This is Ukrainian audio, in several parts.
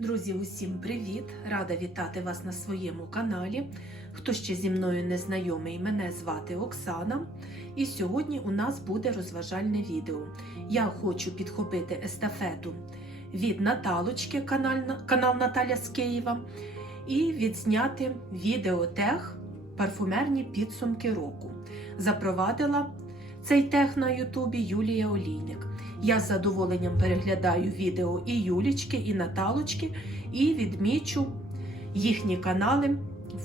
Друзі, усім привіт! Рада вітати вас на своєму каналі. Хто ще зі мною не знайомий, мене звати Оксана. І сьогодні у нас буде розважальне відео. Я хочу підхопити естафету від Наталочки, канал, канал Наталя з Києва, і відзняти відеотех парфумерні підсумки року. Запровадила цей тех на Ютубі Юлія Олійник. Я з задоволенням переглядаю відео і Юлічки, і Наталочки, і відмічу їхні канали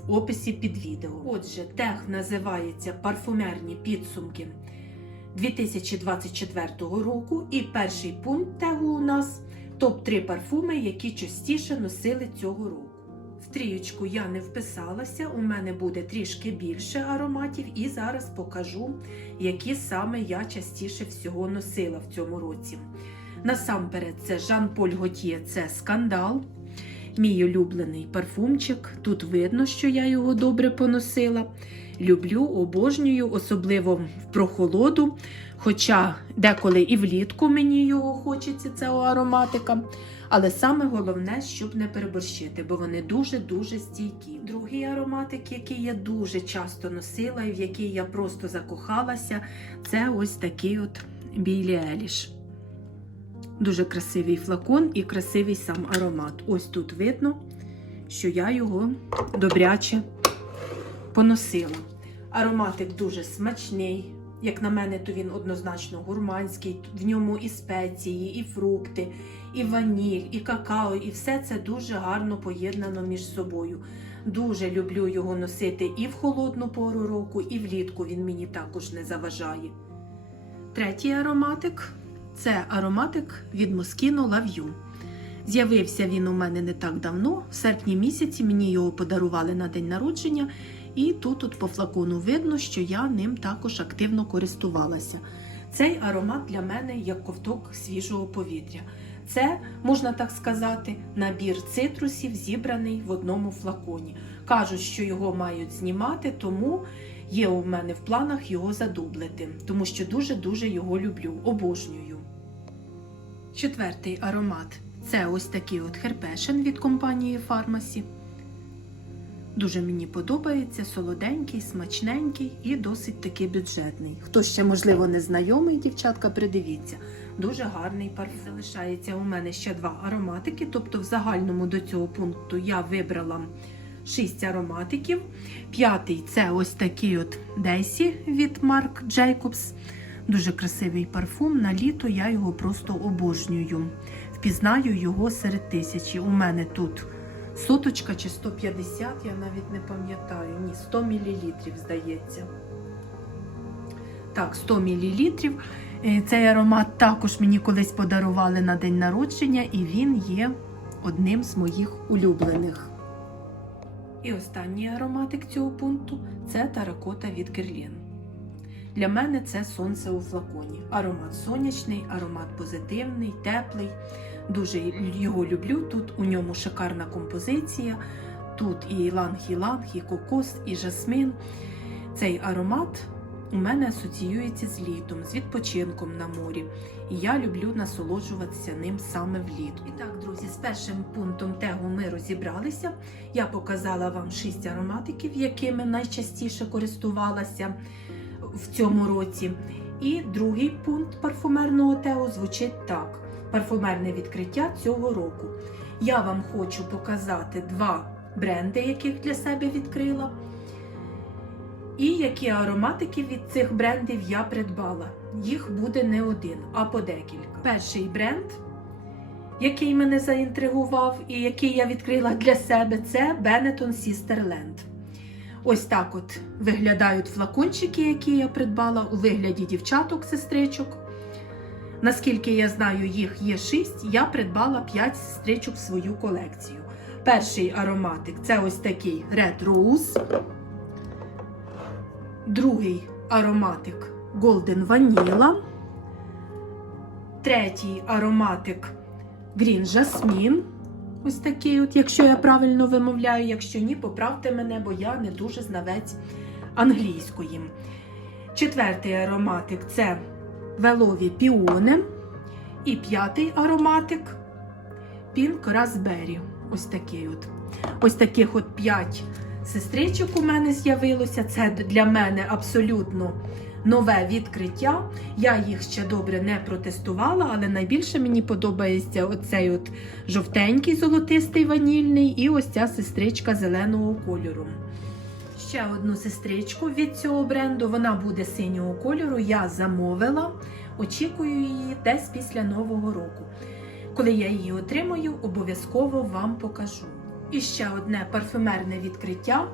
в описі під відео. Отже, тех називається Парфумерні підсумки 2024 року. І перший пункт тегу у нас топ-3 парфуми, які частіше носили цього року. В трієчку я не вписалася, у мене буде трішки більше ароматів, і зараз покажу, які саме я частіше всього носила в цьому році. Насамперед, це Жан-Поль Готьє, це скандал. Мій улюблений парфумчик. Тут видно, що я його добре поносила. Люблю, обожнюю, особливо в прохолоду. Хоча деколи і влітку мені його хочеться, цього ароматика. Але саме головне, щоб не переборщити, бо вони дуже-дуже стійкі. Другий ароматик, який я дуже часто носила і в який я просто закохалася, це ось такий от Білі Еліш. Дуже красивий флакон і красивий сам аромат. Ось тут видно, що я його добряче поносила. Ароматик дуже смачний. Як на мене, то він однозначно гурманський. В ньому і спеції, і фрукти, і ваніль, і какао, і все це дуже гарно поєднано між собою. Дуже люблю його носити і в холодну пору року, і влітку він мені також не заважає. Третій ароматик це ароматик від Moschino You. З'явився він у мене не так давно, в серпні місяці мені його подарували на день народження, і тут от по флакону видно, що я ним також активно користувалася. Цей аромат для мене як ковток свіжого повітря. Це, можна так сказати, набір цитрусів, зібраний в одному флаконі. Кажуть, що його мають знімати, тому є у мене в планах його задублити, тому що дуже-дуже його люблю, обожнюю. Четвертий аромат це ось такий от херпешин від компанії Pharmacy. Дуже мені подобається, солоденький, смачненький і досить таки бюджетний. Хто ще, можливо, не знайомий, дівчатка, придивіться. Дуже гарний парфум. Залишається у мене ще два ароматики, тобто в загальному до цього пункту я вибрала 6 ароматиків. П'ятий це ось такий от Десі від Марк Джейкобс. Дуже красивий парфум. На літо я його просто обожнюю. Впізнаю його серед тисячі. У мене тут соточка чи 150, я навіть не пам'ятаю. Ні, 100 мл, здається. Так, 100 мл. Цей аромат також мені колись подарували на день народження, і він є одним з моїх улюблених. І останній ароматик цього пункту це таракота від Герлін. Для мене це сонце у флаконі. Аромат сонячний, аромат позитивний, теплий. Дуже його люблю. Тут у ньому шикарна композиція. Тут і іланг-іланг, і кокос, і жасмин. Цей аромат у мене асоціюється з літом, з відпочинком на морі. І я люблю насолоджуватися ним саме влітку. І так, друзі, з першим пунктом тегу ми розібралися. Я показала вам шість ароматиків, якими найчастіше користувалася в цьому році. І другий пункт парфумерного тегу звучить так: парфумерне відкриття цього року. Я вам хочу показати два бренди, яких для себе відкрила. І які ароматики від цих брендів я придбала. Їх буде не один, а по декілька. Перший бренд, який мене заінтригував і який я відкрила для себе, це Benetton Sisterland. Ось так от виглядають флакончики, які я придбала у вигляді дівчаток-сестричок. Наскільки я знаю, їх є 6, я придбала 5 сестричок в свою колекцію. Перший ароматик це ось такий Red Rose. Другий ароматик Golden Vanilla. Третій ароматик Green Jasmine. Ось такий, от, якщо я правильно вимовляю, якщо ні, поправте мене, бо я не дуже знавець англійської. Четвертий ароматик це велові піони. І п'ятий ароматик Pink Raspberry. Ось такий от. Ось таких от 5 сестричок у мене з'явилося. Це для мене абсолютно нове відкриття. Я їх ще добре не протестувала, але найбільше мені подобається оцей от жовтенький золотистий ванільний і ось ця сестричка зеленого кольору. Ще одну сестричку від цього бренду. Вона буде синього кольору. Я замовила. Очікую її десь після Нового року. Коли я її отримаю, обов'язково вам покажу. І ще одне парфюмерне відкриття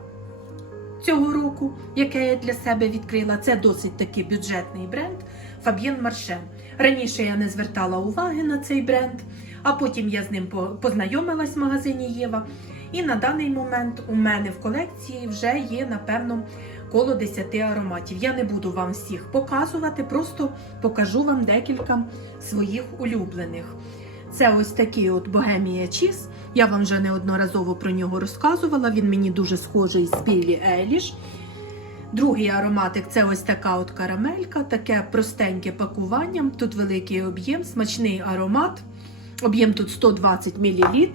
цього року, яке я для себе відкрила. Це досить таки бюджетний бренд Fabienne Marche. Раніше я не звертала уваги на цей бренд, а потім я з ним по- познайомилась в магазині Єва. І на даний момент у мене в колекції вже є, напевно, коло 10 ароматів. Я не буду вам всіх показувати, просто покажу вам декілька своїх улюблених. Це ось такий от Bohemia Cheese. Я вам вже неодноразово про нього розказувала. Він мені дуже схожий з Біллі Еліш. Другий ароматик це ось така от карамелька, таке простеньке пакування. Тут великий об'єм, смачний аромат. Об'єм тут 120 мл.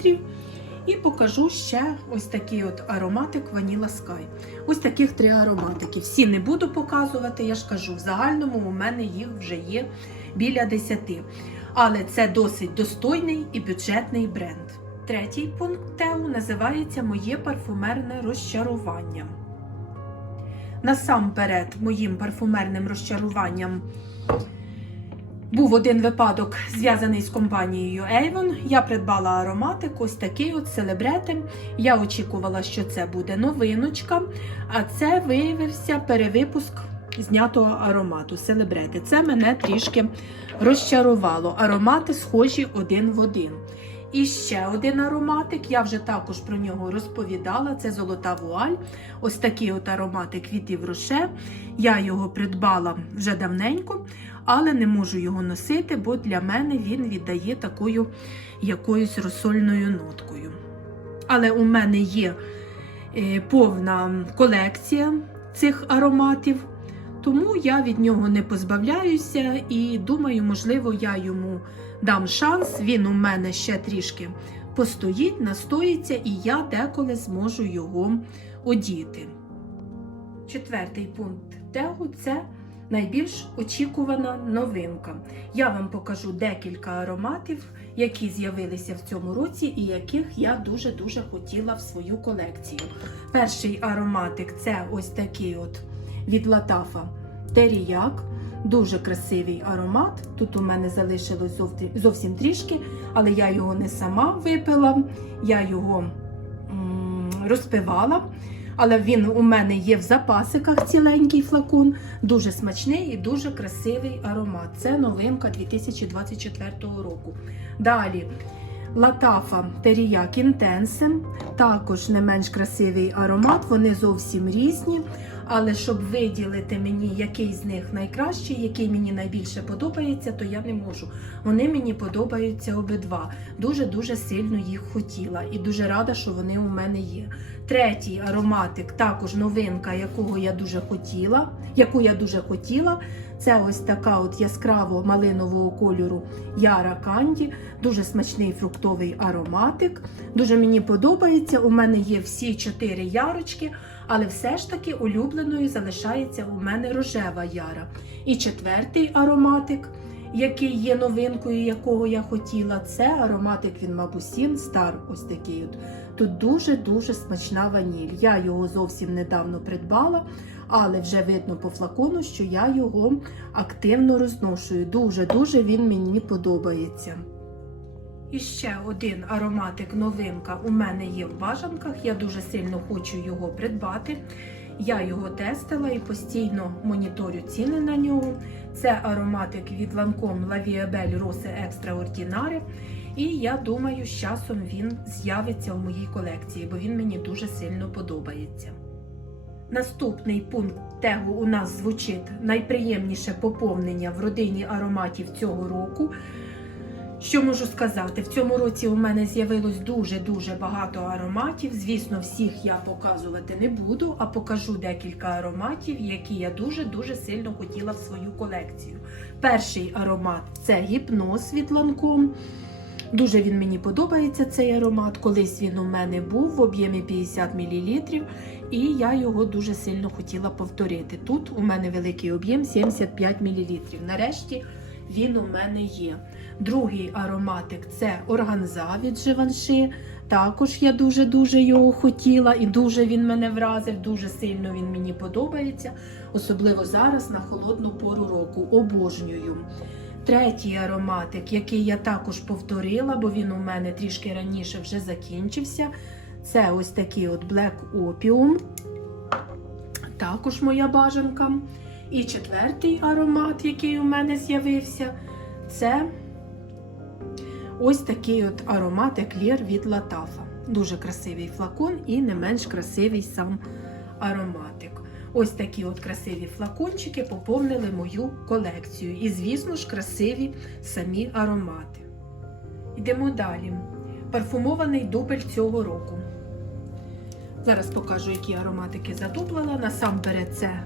І покажу ще ось такий от ароматик Vanilla Sky. Ось таких три ароматики. Всі не буду показувати, я ж кажу, в загальному у мене їх вже є біля 10. Але це досить достойний і бюджетний бренд. Третій пункт ТЕУ називається Моє парфумерне розчарування. Насамперед, моїм парфумерним розчаруванням був один випадок, зв'язаний з компанією Avon. Я придбала ароматик, ось такий от селебрети. Я очікувала, що це буде новиночка, а це виявився перевипуск знятого аромату селебрети. Це мене трішки розчарувало. Аромати схожі один в один. І ще один ароматик, я вже також про нього розповідала. Це золота вуаль. Ось такий от ароматик від Івроше. Я його придбала вже давненько, але не можу його носити, бо для мене він віддає такою якоюсь розсольною ноткою. Але у мене є е, повна колекція цих ароматів. Тому я від нього не позбавляюся і думаю, можливо, я йому дам шанс. Він у мене ще трішки постоїть, настоїться, і я деколи зможу його одіти. Четвертий пункт тегу це найбільш очікувана новинка. Я вам покажу декілька ароматів, які з'явилися в цьому році, і яких я дуже-дуже хотіла в свою колекцію. Перший ароматик це ось такий от від Латафа Теріяк. Дуже красивий аромат. Тут у мене залишилось зовсім, трішки, але я його не сама випила, я його розпивала. Але він у мене є в запасиках ціленький флакон. Дуже смачний і дуже красивий аромат. Це новинка 2024 року. Далі Латафа Теріяк Інтенсем. Також не менш красивий аромат. Вони зовсім різні. Але щоб виділити мені, який з них найкращий, який мені найбільше подобається, то я не можу. Вони мені подобаються обидва. Дуже-дуже сильно їх хотіла і дуже рада, що вони у мене є. Третій ароматик, також новинка, якого я дуже хотіла, яку я дуже хотіла. Це ось така от яскраво малинового кольору Яра Канді. Дуже смачний фруктовий ароматик. Дуже мені подобається. У мене є всі чотири ярочки, але все ж таки улюбленою залишається у мене рожева яра. І четвертий ароматик, який є новинкою, якого я хотіла, це ароматик від Мабусін Стар. Ось такий от. Тут дуже-дуже смачна ваніль. Я його зовсім недавно придбала, але вже видно по флакону, що я його активно розношую. Дуже-дуже він мені подобається. І ще один ароматик новинка у мене є в бажанках. Я дуже сильно хочу його придбати. Я його тестила і постійно моніторю ціни на нього. Це ароматик від Lancome La Vie Rose Extraordinary. І я думаю, з часом він з'явиться в моїй колекції, бо він мені дуже сильно подобається. Наступний пункт тегу у нас звучить найприємніше поповнення в родині ароматів цього року. Що можу сказати? В цьому році у мене з'явилось дуже-дуже багато ароматів. Звісно, всіх я показувати не буду, а покажу декілька ароматів, які я дуже-дуже сильно хотіла в свою колекцію. Перший аромат це гіпноз від Lancome. Дуже він мені подобається цей аромат. Колись він у мене був в об'ємі 50 мл, і я його дуже сильно хотіла повторити. Тут у мене великий об'єм 75 мл. Нарешті він у мене є. Другий ароматик це органза від Живанши. Також я дуже-дуже його хотіла і дуже він мене вразив, дуже сильно він мені подобається, особливо зараз на холодну пору року. Обожнюю. Третій ароматик, який я також повторила, бо він у мене трішки раніше вже закінчився. Це ось такий от Black Opium. Також моя бажанка. І четвертий аромат, який у мене з'явився, це ось такий от аромат Еклір від Латафа. Дуже красивий флакон і не менш красивий сам ароматик. Ось такі от красиві флакончики поповнили мою колекцію. І, звісно ж, красиві самі аромати. Йдемо далі. Парфумований дубль цього року. Зараз покажу, які ароматики задублила. Насамперед, це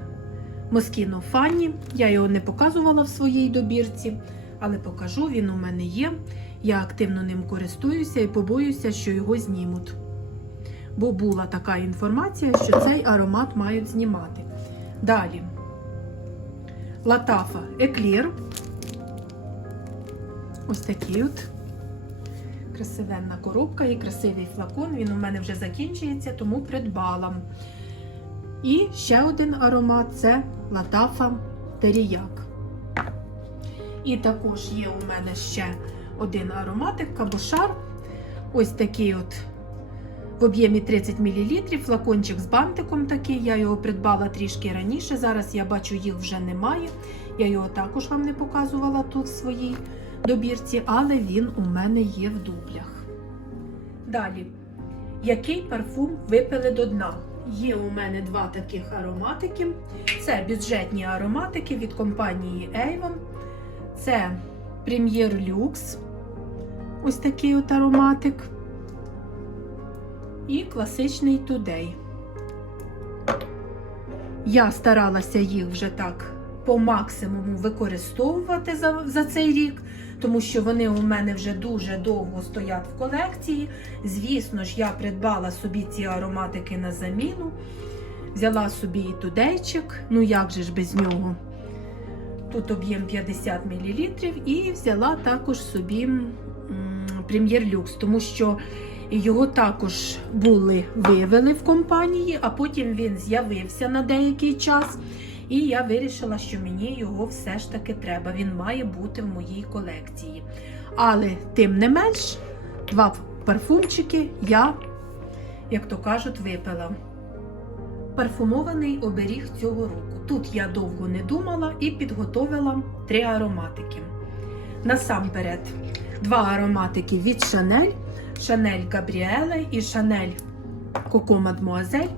Москіно Фанні. Я його не показувала в своїй добірці, але покажу, він у мене є. Я активно ним користуюся і побоюся, що його знімуть. Бо була така інформація, що цей аромат мають знімати. Далі Латафа Еклір. Ось такий от красивенна коробка і красивий флакон. Він у мене вже закінчується, тому придбала. І ще один аромат це Латафа Теріяк. І також є у мене ще один ароматик кабошар. Ось такий от в об'ємі 30 мл. Флакончик з бантиком такий. Я його придбала трішки раніше. Зараз я бачу, їх вже немає. Я його також вам не показувала тут в своїй добірці, але він у мене є в дублях. Далі, який парфум випили до дна? Є у мене два таких ароматики. Це бюджетні ароматики від компанії Avon. Це Premier Luxe. Ось такий от ароматик. І класичний Today. Я старалася їх вже так по максимуму використовувати за, за цей рік, тому що вони у мене вже дуже довго стоять в колекції. Звісно ж, я придбала собі ці ароматики на заміну. Взяла собі і тудейчик, ну як же ж без нього? Тут об'єм 50 мл, і взяла також собі прем'єр люкс, тому що його також були вивели в компанії, а потім він з'явився на деякий час. І я вирішила, що мені його все ж таки треба. Він має бути в моїй колекції. Але, тим не менш, два парфумчики я, як то кажуть, випила. Парфумований оберіг цього року. Тут я довго не думала і підготовила три ароматики. Насамперед, два ароматики від Chanel, Chanel Gabrielle і Chanel Coco Mademoiselle.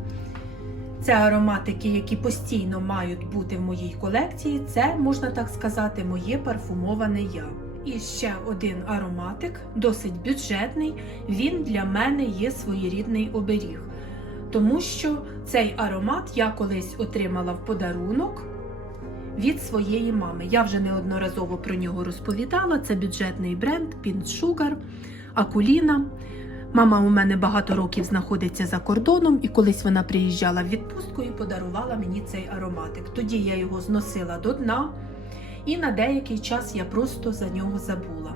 Це ароматики, які постійно мають бути в моїй колекції. Це, можна так сказати, моє парфумоване я. І ще один ароматик, досить бюджетний. Він для мене є своєрідний оберіг. Тому що цей аромат я колись отримала в подарунок від своєї мами. Я вже неодноразово про нього розповідала. Це бюджетний бренд Pink Sugar, Акуліна. Мама у мене багато років знаходиться за кордоном, і колись вона приїжджала в відпустку і подарувала мені цей ароматик. Тоді я його зносила до дна, і на деякий час я просто за нього забула.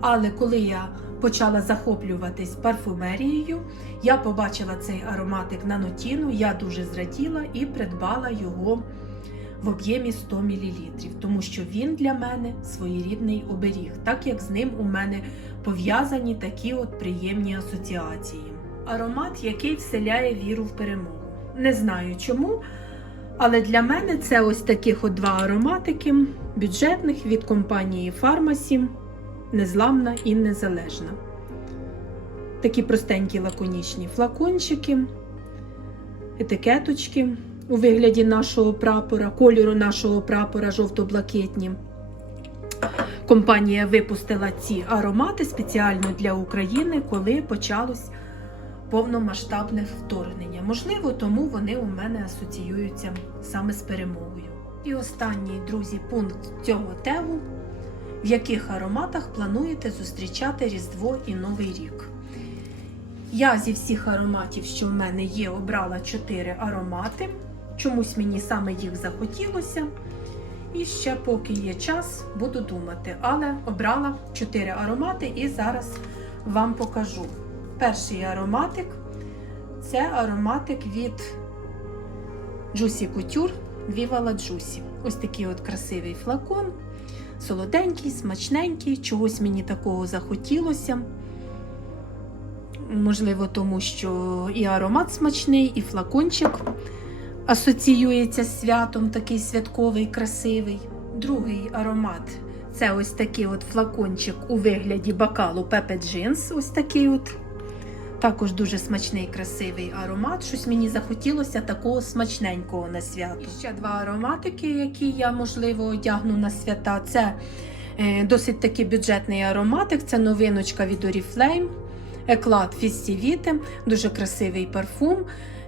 Але коли я почала захоплюватись парфумерією, я побачила цей ароматик на нотіну, я дуже зраділа і придбала його в об'ємі 100 мл, тому що він для мене своєрідний оберіг, так як з ним у мене пов'язані такі от приємні асоціації. Аромат, який вселяє віру в перемогу. Не знаю чому, але для мене це ось таких от два ароматики бюджетних від компанії Pharmacy, незламна і незалежна. Такі простенькі лаконічні флакончики, етикеточки у вигляді нашого прапора, кольору нашого прапора жовто-блакитні. Компанія випустила ці аромати спеціально для України, коли почалось повномасштабне вторгнення. Можливо, тому вони у мене асоціюються саме з перемогою. І останній, друзі, пункт цього тегу в яких ароматах плануєте зустрічати Різдво і Новий рік. Я зі всіх ароматів, що в мене є, обрала 4 аромати. Чомусь мені саме їх захотілося. І ще, поки є час, буду думати. Але обрала 4 аромати і зараз вам покажу. Перший ароматик це ароматик від Juicy Couture Viva La Juicy. Ось такий от красивий флакон. Солоденький, смачненький, чогось мені такого захотілося. Можливо, тому що і аромат смачний, і флакончик асоціюється з святом, такий святковий, красивий. Другий аромат це ось такий от флакончик у вигляді бокалу Pepe Jeans. Ось такий от. Також дуже смачний, красивий аромат. Щось мені захотілося такого смачненького на свято. І ще два ароматики, які я, можливо, одягну на свята. Це е, досить такий бюджетний ароматик. Це новиночка від Oriflame. Еклад Фістівіти, дуже красивий парфум.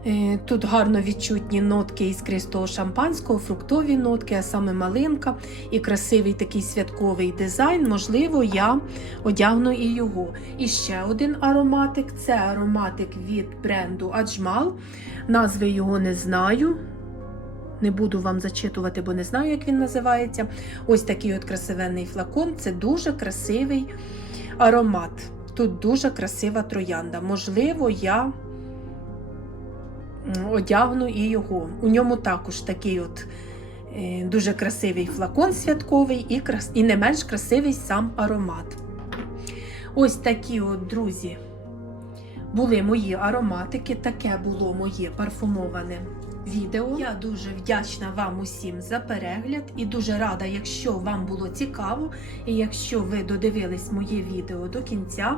Е, Тут гарно відчутні нотки іскристого шампанського, фруктові нотки, а саме малинка і красивий такий святковий дизайн. Можливо, я одягну і його. І ще один ароматик це ароматик від бренду Аджмал. Назви його не знаю. Не буду вам зачитувати, бо не знаю, як він називається. Ось такий от красивенний флакон. Це дуже красивий аромат. Тут дуже красива троянда. Можливо, я одягну і його. У ньому також такий от е, дуже красивий флакон святковий і, крас... і не менш красивий сам аромат. Ось такі от, друзі, були мої ароматики, таке було моє парфумоване відео. Я дуже вдячна вам усім за перегляд і дуже рада, якщо вам було цікаво, і якщо ви додивились моє відео до кінця.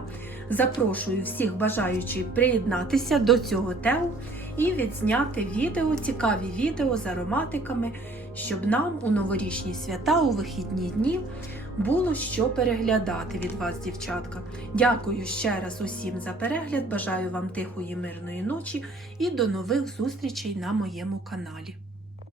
Запрошую всіх бажаючих приєднатися до цього ТЕУ і відзняти відео, цікаві відео з ароматиками, щоб нам у новорічні свята, у вихідні дні було що переглядати від вас, дівчатка. Дякую ще раз усім за перегляд. Бажаю вам тихої, мирної ночі і до нових зустрічей на моєму каналі.